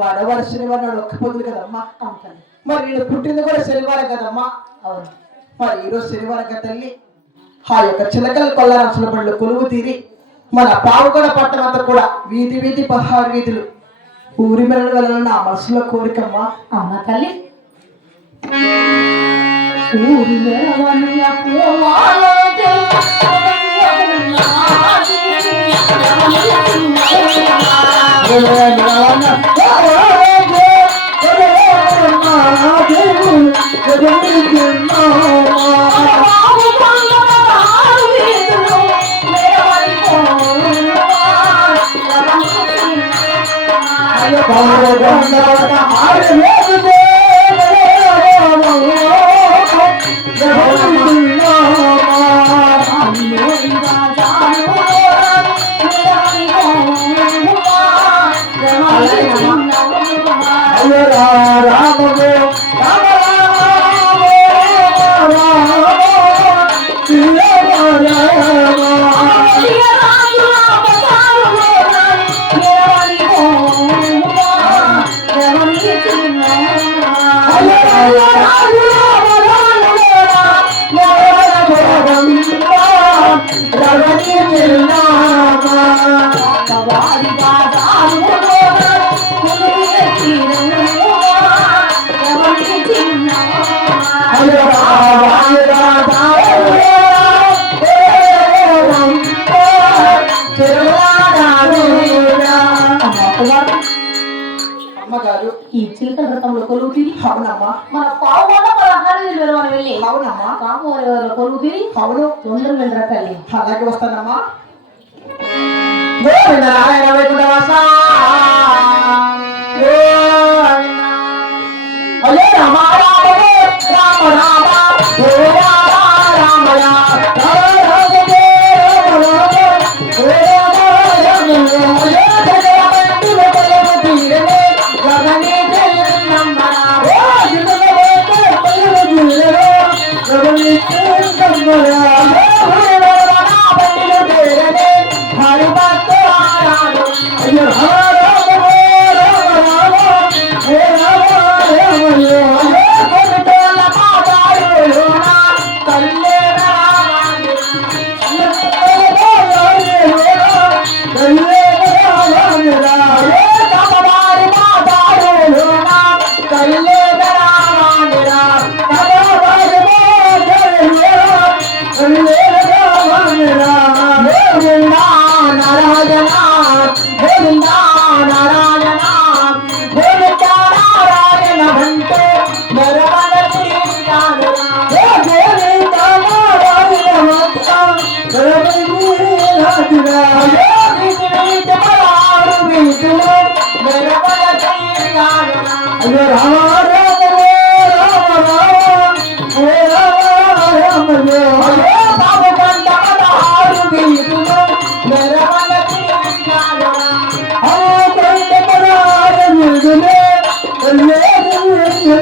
వాడవాడు శనివారం నాడు ఒక్క పొద్దులు కదమ్మా. మరి నేను పుట్టింది కూడా శనివారం కదమ్మా. అవును. మరి ఈరోజు శనివారం కదా తల్లి, ఆ యొక్క చిలకల కొల్లారాసుల పళ్ళు కొలువు తీరి మన పావుగడ పట్టణం అంతా కూడా వీధి వీధి 16 వీధులు ఊరి మెరడు వెళ్ళాలని నా మనసులో కోరికమ్మా. అవునా తల్లి? ఊరి అమ్మగారు ఈ చిలకల వ్రతంలో కొలువు తీరి అవునమ్మా మన పావుగడ 16 వీధులు మనం వెళ్ళి అవునమ్మా కామవారి కొలువు తీరి అవును తొందరగా వెళ్ళరా తల్లి. అలాగే వస్తానమ్మా. గోవింద నారాయణ వైకుంఠవాస అయ్యో రామ రామ రామ రామ రామ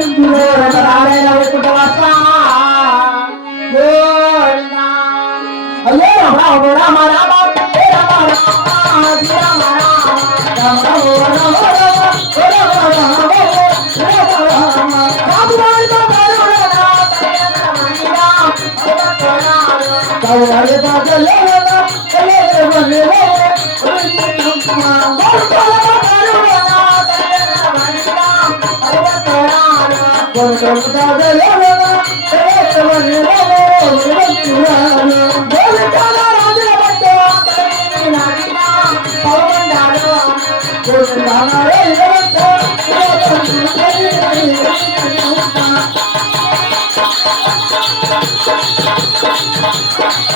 నారాయణ వైకుంఠవాస గోవిందా. అయ్యో రామ రామ రామ రామ రామ రామ Thank you.